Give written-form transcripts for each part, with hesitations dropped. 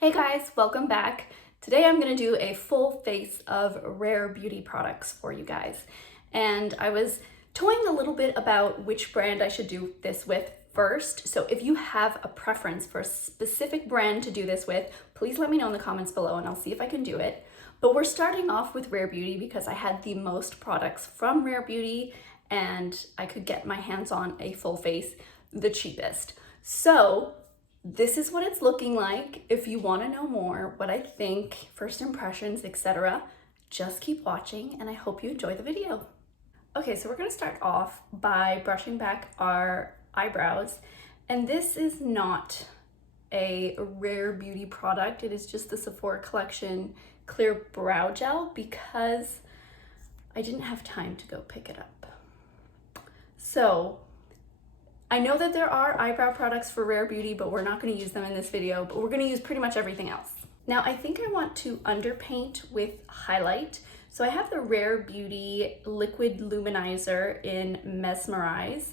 Hey guys, welcome back. Today I'm going to do a full face of rare beauty products for you guys. And I was toying a little bit about which brand I should do this with first. So if you have a preference for a specific brand to do this with, please let me know in the comments below and I'll see if I can do it. But we're starting off with Rare Beauty because I had the most products from Rare Beauty and I could get my hands on a full face the cheapest. So this is what it's looking like. If you want to know more, what I think, first impressions, etc., just keep watching and I hope you enjoy the video. Okay, so we're going to start off by brushing back our eyebrows. And this is not a Rare Beauty product. It is just the Sephora Collection Clear Brow Gel because I didn't have time to go pick it up. So I know that there are eyebrow products for Rare Beauty, but we're not going to use them in this video, but we're going to use pretty much everything else. Now, I think I want to underpaint with highlight. So I have the Rare Beauty Liquid Luminizer in Mesmerize,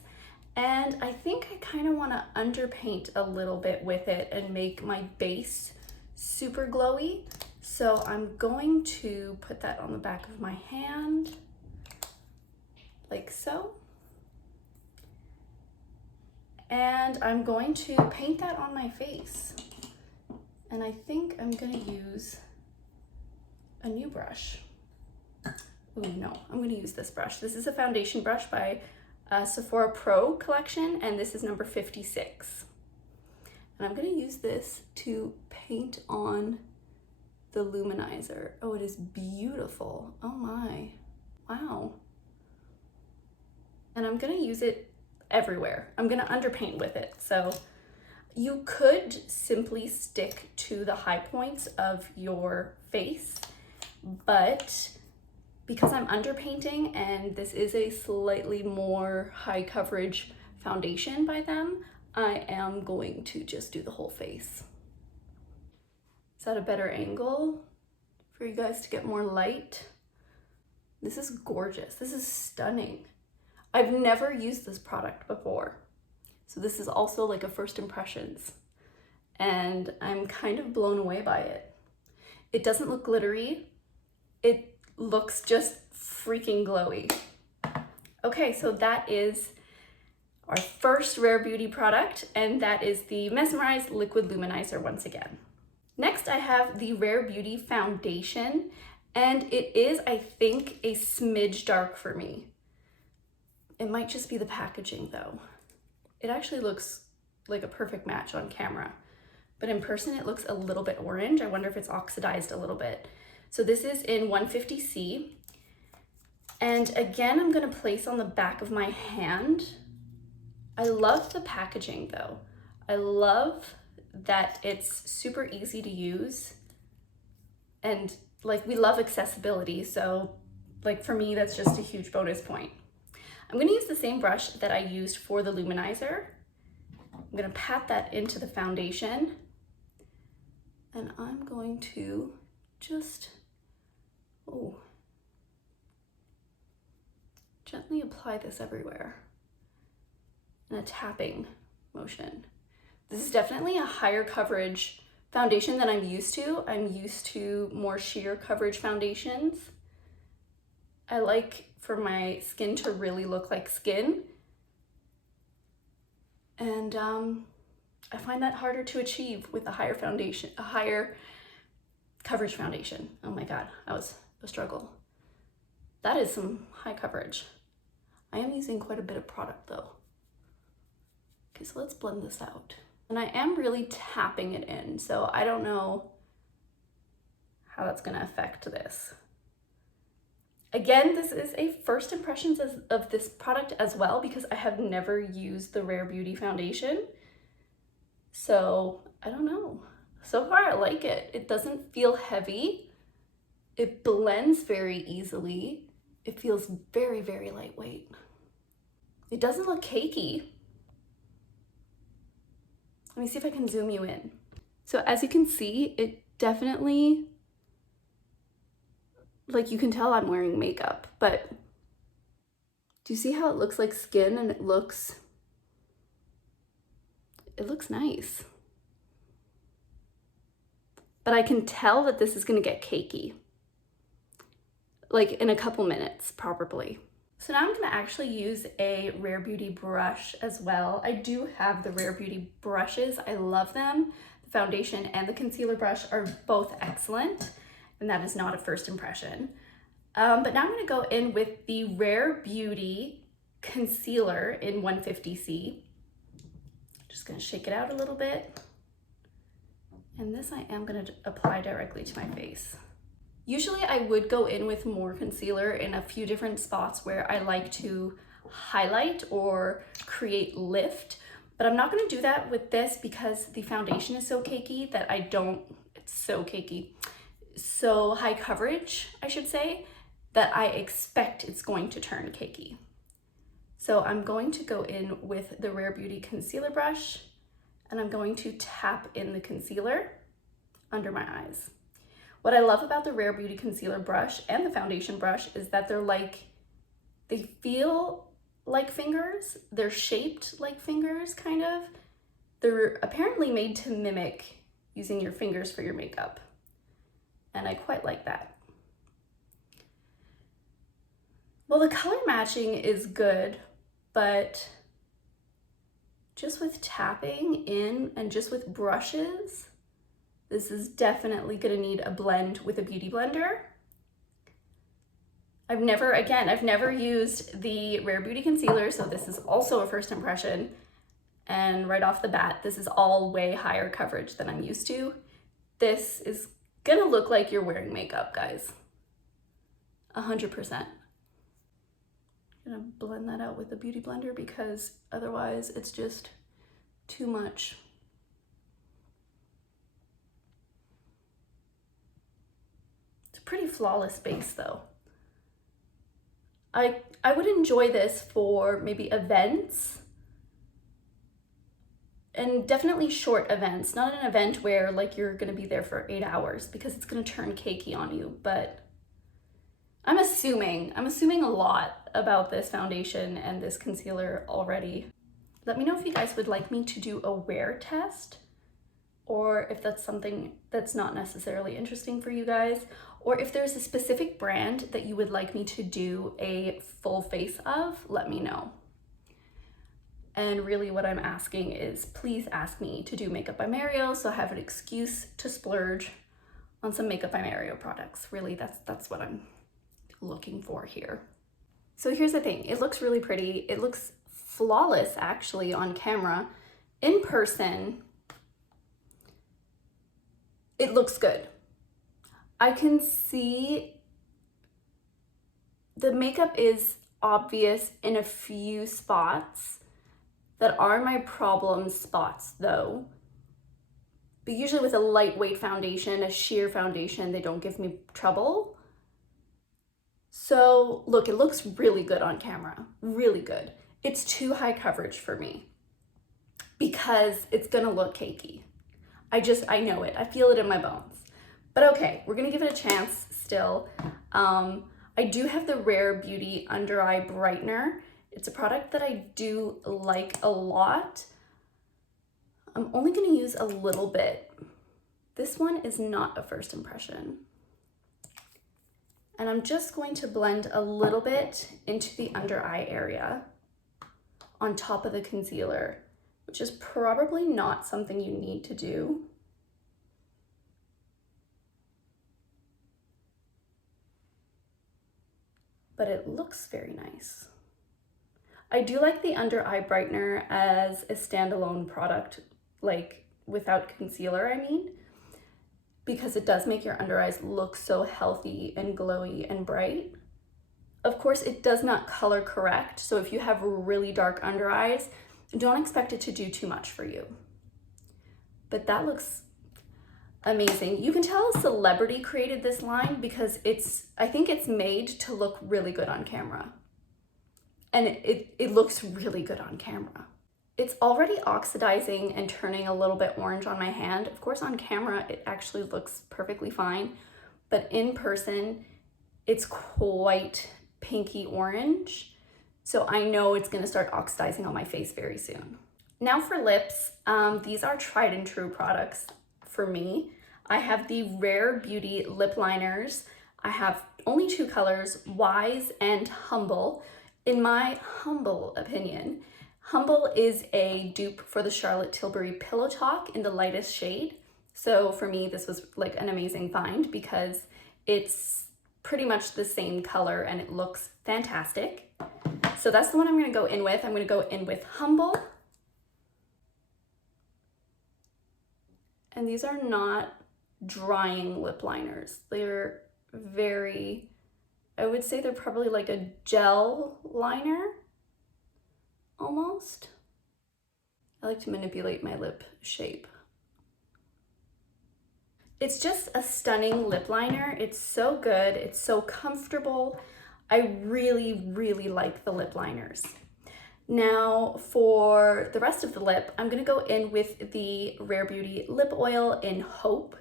and I think I kind of want to underpaint a little bit with it and make my base super glowy. So I'm going to put that on the back of my hand, like so. And I'm going to paint that on my face. And I think I'm gonna use a new brush. Ooh, no, I'm gonna use this brush. This is a foundation brush by Sephora Pro Collection, and this is number 56. And I'm gonna use this to paint on the Luminizer. Oh, it is beautiful. Oh my, wow. And I'm gonna use it everywhere. I'm gonna underpaint with it. So you could simply stick to the high points of your face, but because I'm underpainting and this is a slightly more high coverage foundation by them, I am going to just do the whole face. Is that a better angle for you guys to get more light? This is gorgeous. This is stunning. I've never used this product before, so this is also like a first impressions, and I'm kind of blown away by it. It doesn't look glittery. It looks just freaking glowy. Okay, so that is our first Rare Beauty product, and that is the Mesmerize Liquid Luminizer once again. Next, I have the Rare Beauty foundation, and it is, I think, a smidge dark for me. It might just be the packaging though. It actually looks like a perfect match on camera, but in person it looks a little bit orange. I wonder if it's oxidized a little bit. So this is in 150C. And again, I'm gonna place on the back of my hand. I love the packaging though. I love that it's super easy to use. And like, we love accessibility. So like for me, that's just a huge bonus point. I'm gonna use the same brush that I used for the Luminizer. I'm gonna pat that into the foundation, and I'm going to just, gently apply this everywhere in a tapping motion. This is definitely a higher coverage foundation than I'm used to. I'm used to more sheer coverage foundations. I like for my skin to really look like skin. And I find that harder to achieve with a higher foundation, a higher coverage foundation. Oh my God, that was a struggle. That is some high coverage. I am using quite a bit of product though. Okay, so let's blend this out. And I am really tapping it in, so I don't know how that's gonna affect this. Again, this is a first impressions of this product as well because I have never used the Rare Beauty foundation. So I don't know. So far I like it. It doesn't feel heavy. It blends very easily. It feels very, very lightweight. It doesn't look cakey. Let me see if I can zoom you in. So as you can see, it definitely, like you can tell I'm wearing makeup, but do you see how it looks like skin and it looks nice. but I can tell that this is gonna get cakey, like in a couple minutes probably. So now I'm gonna actually use a Rare Beauty brush as well. I do have the Rare Beauty brushes, I love them. The foundation and the concealer brush are both excellent, and that is not a first impression. But now I'm gonna go in with the Rare Beauty concealer in 150C. Just gonna shake it out a little bit. And this I am gonna apply directly to my face. Usually I would go in with more concealer in a few different spots where I like to highlight or create lift, but I'm not gonna do that with this because the foundation is so cakey that it's so cakey, so high coverage, I should say, that I expect it's going to turn cakey. So I'm going to go in with the Rare Beauty concealer brush, and I'm going to tap in the concealer under my eyes. What I love about the Rare Beauty concealer brush and the foundation brush is that they feel like fingers, they're shaped like fingers, kind of. They're apparently made to mimic using your fingers for your makeup, and I quite like that. Well, the color matching is good, but just with tapping in and just with brushes, this is definitely gonna need a blend with a beauty blender. I've never used the Rare Beauty concealer, so this is also a first impression. And right off the bat, this is all way higher coverage than I'm used to. This is gonna look like you're wearing makeup, guys. 100%. I'm gonna blend that out with a beauty blender because otherwise it's just too much. It's a pretty flawless base though. I would enjoy this for maybe events, and definitely short events, not an event where like you're gonna be there for 8 hours because it's gonna turn cakey on you. But I'm assuming a lot about this foundation and this concealer already. Let me know if you guys would like me to do a wear test, or if that's something that's not necessarily interesting for you guys, or if there's a specific brand that you would like me to do a full face of, let me know. And really what I'm asking is, please ask me to do Makeup by Mario so I have an excuse to splurge on some Makeup by Mario products. Really, that's what I'm looking for here. So here's the thing, it looks really pretty. It looks flawless actually on camera. In person, it looks good. I can see the makeup is obvious in a few spots that are my problem spots though. But usually with a lightweight foundation, a sheer foundation, they don't give me trouble. So look, it looks really good on camera, really good. It's too high coverage for me because it's gonna look cakey. I know it, I feel it in my bones. But okay, we're gonna give it a chance still. I do have the Rare Beauty Under Eye Brightener. It's a product that I do like a lot. I'm only gonna use a little bit. This one is not a first impression. And I'm just going to blend a little bit into the under eye area on top of the concealer, which is probably not something you need to do. But it looks very nice. I do like the under eye brightener as a standalone product, like without concealer, I mean, because it does make your under eyes look so healthy and glowy and bright. Of course, it does not color correct, so if you have really dark under eyes, don't expect it to do too much for you. But that looks amazing. You can tell a celebrity created this line because I think it's made to look really good on camera. And it looks really good on camera. It's already oxidizing and turning a little bit orange on my hand. Of course, on camera, it actually looks perfectly fine, but in person, it's quite pinky orange. So I know it's gonna start oxidizing on my face very soon. Now for lips, these are tried and true products for me. I have the Rare Beauty lip liners. I have only two colors, Wise and Humble. In my humble opinion, Humble is a dupe for the Charlotte Tilbury Pillow Talk in the lightest shade. So for me, this was like an amazing find because it's pretty much the same color and it looks fantastic. So that's the one I'm gonna go in with. I'm gonna go in with Humble. And these are not drying lip liners. They're very, I would say they're probably like a gel liner, almost. I like to manipulate my lip shape. It's just a stunning lip liner. It's so good, it's so comfortable. I really, really like the lip liners. Now for the rest of the lip, I'm gonna go in with the Rare Beauty lip oil in Hope.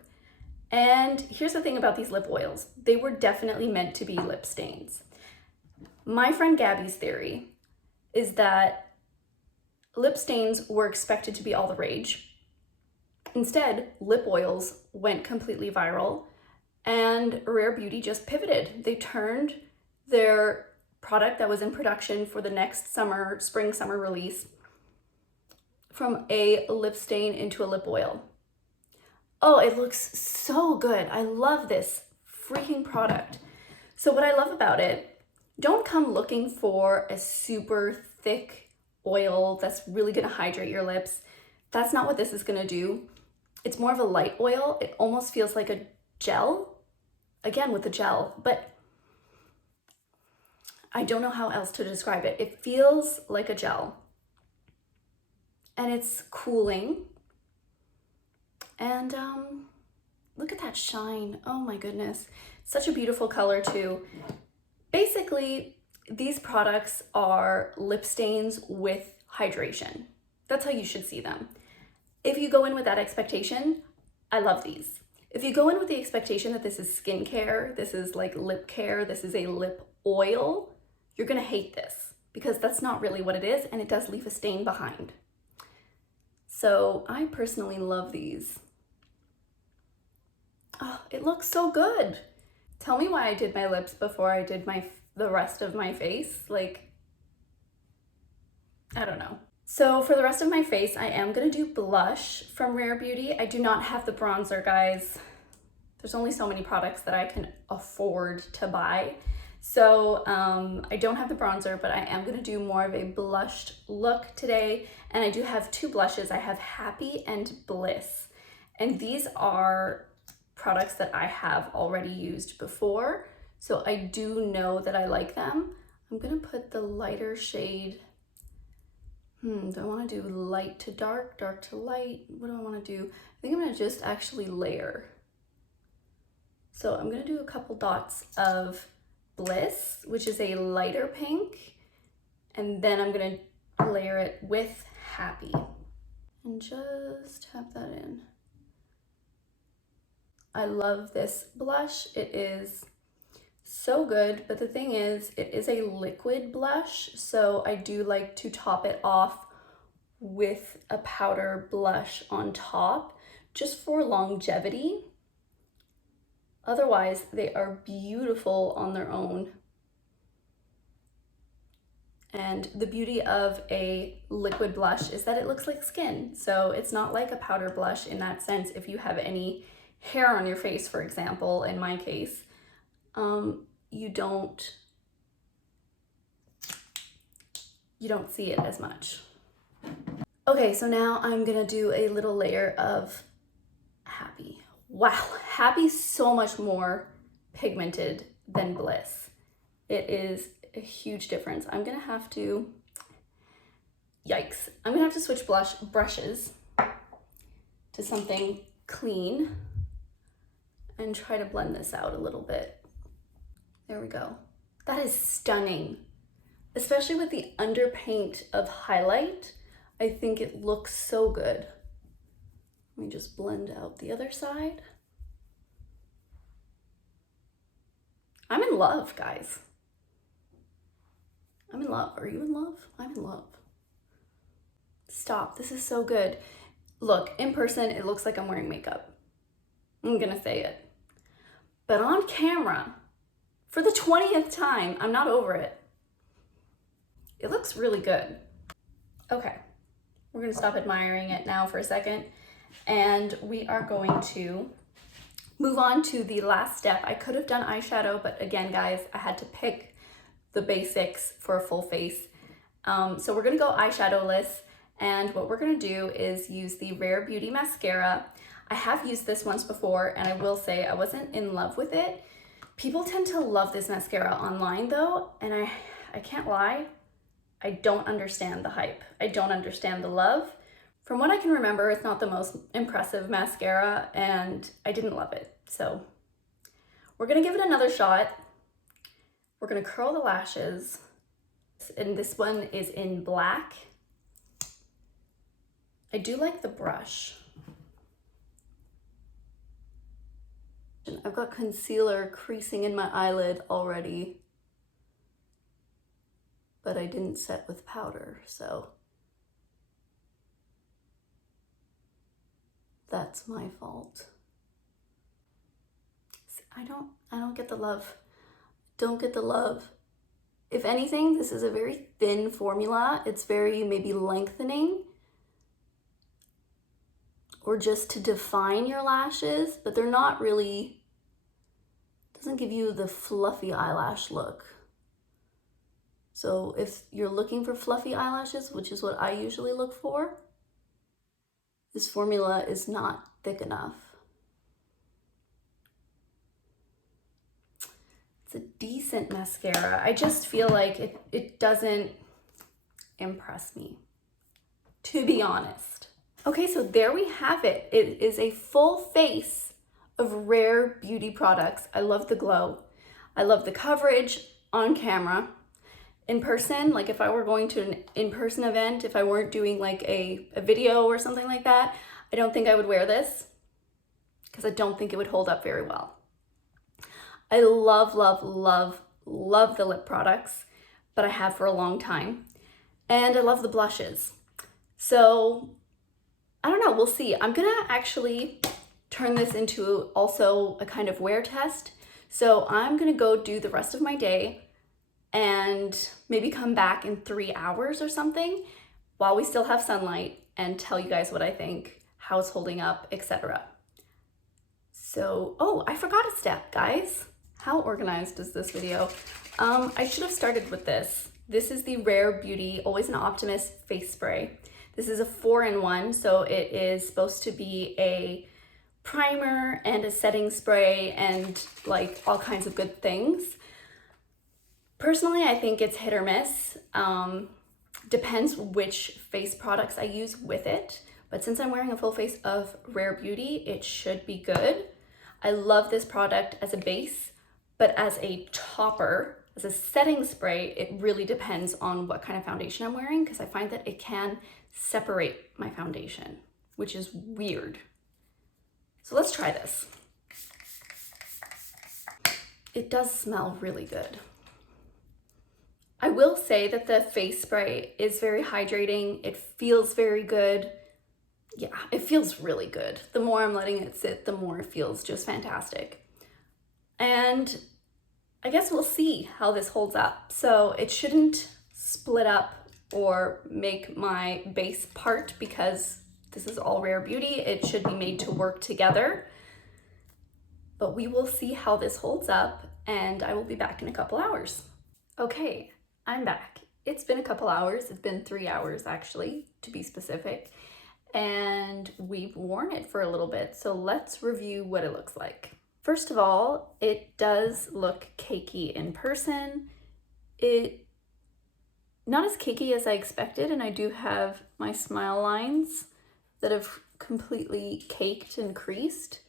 And here's the thing about these lip oils. They were definitely meant to be lip stains. My friend Gabby's theory is that lip stains were expected to be all the rage. Instead, lip oils went completely viral and Rare Beauty just pivoted. They turned their product that was in production for the next summer, spring summer release from a lip stain into a lip oil. Oh, it looks so good. I love this freaking product. So what I love about it, don't come looking for a super thick oil that's really gonna hydrate your lips. That's not what this is gonna do. It's more of a light oil. It almost feels like a gel, again with the gel, but I don't know how else to describe it. It feels like a gel and it's cooling. And look at that shine. Oh my goodness. Such a beautiful color too. Basically, these products are lip stains with hydration. That's how you should see them. If you go in with that expectation, I love these. If you go in with the expectation that this is skincare, this is like lip care, this is a lip oil, you're gonna hate this because that's not really what it is and it does leave a stain behind. So I personally love these. Oh, it looks so good. Tell me why I did my lips before I did the rest of my face. Like, I don't know. So for the rest of my face, I am gonna do blush from Rare Beauty. I do not have the bronzer, guys. There's only so many products that I can afford to buy. So I don't have the bronzer, but I am gonna do more of a blushed look today. And I do have two blushes. I have Happy and Bliss. And these are products that I have already used before. So I do know that I like them. I'm gonna put the lighter shade. Do I wanna do light to dark, dark to light? What do I wanna do? I think I'm gonna just actually layer. So I'm gonna do a couple dots of Bliss, which is a lighter pink, and then I'm gonna layer it with Happy and just tap that in. I love this blush. It is so good, but the thing is, it is a liquid blush, so I do like to top it off with a powder blush on top, just for longevity. Otherwise, they are beautiful on their own. And the beauty of a liquid blush is that it looks like skin. So it's not like a powder blush in that sense. If you have any hair on your face, for example, in my case, you don't see it as much. Okay, so now I'm gonna do a little layer of Happy. Wow, Happy's so much more pigmented than Bliss. It is a huge difference. I'm gonna have to, yikes. I'm gonna have to switch brushes to something clean and try to blend this out a little bit. There we go. That is stunning. Especially with the underpaint of highlight, I think it looks so good. Let me just blend out the other side. I'm in love, guys. I'm in love. Are you in love? I'm in love. Stop, this is so good. Look, in person, it looks like I'm wearing makeup. I'm gonna say it. But on camera, for the 20th time, I'm not over it. It looks really good. Okay, we're gonna stop admiring it now for a second, and we are going to move on to the last step. I could have done eyeshadow, but again, guys, I had to pick the basics for a full face. So we're gonna go eyeshadowless, and what we're gonna do is use the Rare Beauty mascara. I have used this once before, and I will say I wasn't in love with it. People tend to love this mascara online though, and I can't lie, I don't understand the hype. I don't understand the love. From what I can remember, it's not the most impressive mascara, and I didn't love it. So we're gonna give it another shot. We're gonna curl the lashes, and this one is in black. I do like the brush. I've got concealer creasing in my eyelid already, but I didn't set with powder, so that's my fault. I don't get the love. Don't get the love. If anything, this is a very thin formula. It's very maybe lengthening or just to define your lashes, but they're not really, doesn't give you the fluffy eyelash look. So if you're looking for fluffy eyelashes, which is what I usually look for, this formula is not thick enough. It's a decent mascara. I just feel like it doesn't impress me, to be honest. Okay, so there we have it. It is a full face of Rare Beauty products. I love the glow. I love the coverage on camera. In person, like if I were going to an in-person event, if I weren't doing like a video or something like that, I don't think I would wear this because I don't think it would hold up very well. I love, love, love, love the lip products, but I have for a long time. And I love the blushes. So I don't know, we'll see. I'm gonna actually turn this into also a kind of wear test. So I'm gonna go do the rest of my day and maybe come back in 3 hours or something while we still have sunlight and tell you guys what I think, how it's holding up, etc. So, oh, I forgot a step, guys. How organized is this video? I should have started with this. This is the Rare Beauty Always an Optimist face spray. This is a 4-in-1, so it is supposed to be a primer and a setting spray and like all kinds of good things. Personally, I think it's hit or miss. Depends which face products I use with it. But since I'm wearing a full face of Rare Beauty, it should be good. I love this product as a base, but as a topper, as a setting spray, it really depends on what kind of foundation I'm wearing because I find that it can separate my foundation, which is weird. So let's try this. It does smell really good. I will say that the face spray is very hydrating. It feels very good. Yeah, it feels really good. The more I'm letting it sit, the more it feels just fantastic. And I guess we'll see how this holds up. So it shouldn't split up or make my base part because this is all Rare Beauty. It should be made to work together. But we will see how this holds up, and I will be back in a couple hours. Okay, I'm back. It's been a couple hours. It's been 3 hours actually, to be specific. And we've worn it for a little bit. So let's review what it looks like. First of all, it does look cakey in person. Not as cakey as I expected, and I do have my smile lines that have completely caked and creased.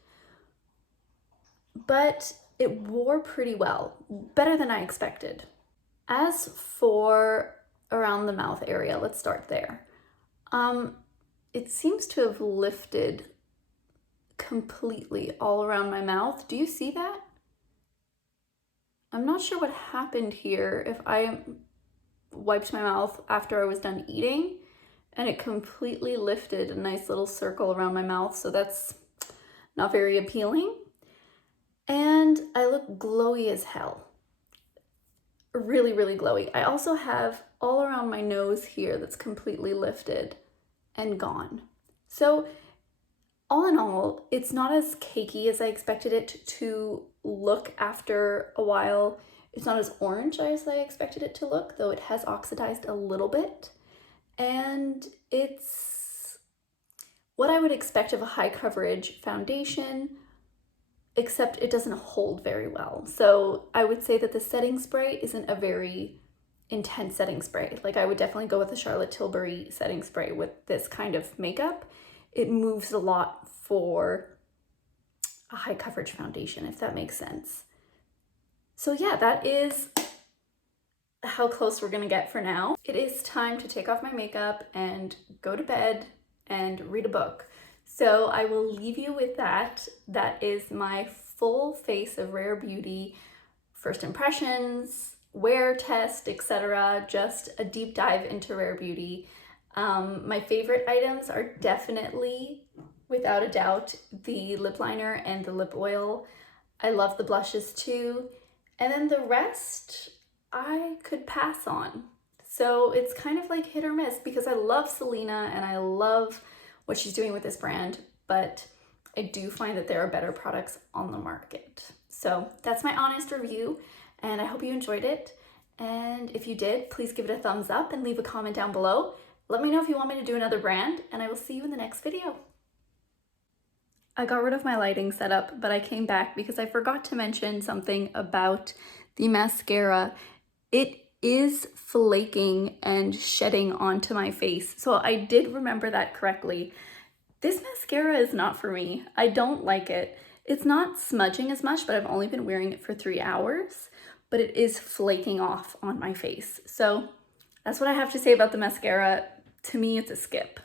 But it wore pretty well, better than I expected. As for around the mouth area, let's start there. It seems to have lifted completely all around my mouth. Do you see that? I'm not sure what happened here, if I wiped my mouth after I was done eating and it completely lifted a nice little circle around my mouth. So that's not very appealing. And I look glowy as hell. Really, really glowy. I also have all around my nose here that's completely lifted and gone. So all in all, it's not as cakey as I expected it to look after a while. It's not as orange as I expected it to look, though it has oxidized a little bit. And it's what I would expect of a high coverage foundation, except it doesn't hold very well. So I would say that the setting spray isn't a very intense setting spray. Like I would definitely go with the Charlotte Tilbury setting spray with this kind of makeup. It moves a lot for a high coverage foundation, if that makes sense. So yeah, that is how close we're gonna get for now. It is time to take off my makeup and go to bed and read a book. So I will leave you with that. That is my full face of Rare Beauty, first impressions, wear test, etc. Just a deep dive into Rare Beauty. My favorite items are definitely, without a doubt, the lip liner and the lip oil. I love the blushes too. And then the rest I could pass on. So it's kind of like hit or miss because I love Selena and I love what she's doing with this brand, but I do find that there are better products on the market. So that's my honest review, and I hope you enjoyed it. And if you did, please give it a thumbs up and leave a comment down below. Let me know if you want me to do another brand, and I will see you in the next video. I got rid of my lighting setup, but I came back because I forgot to mention something about the mascara. It is flaking and shedding onto my face. So I did remember that correctly. This mascara is not for me. I don't like it. It's not smudging as much, but I've only been wearing it for 3 hours, but it is flaking off on my face. So that's what I have to say about the mascara. To me, it's a skip.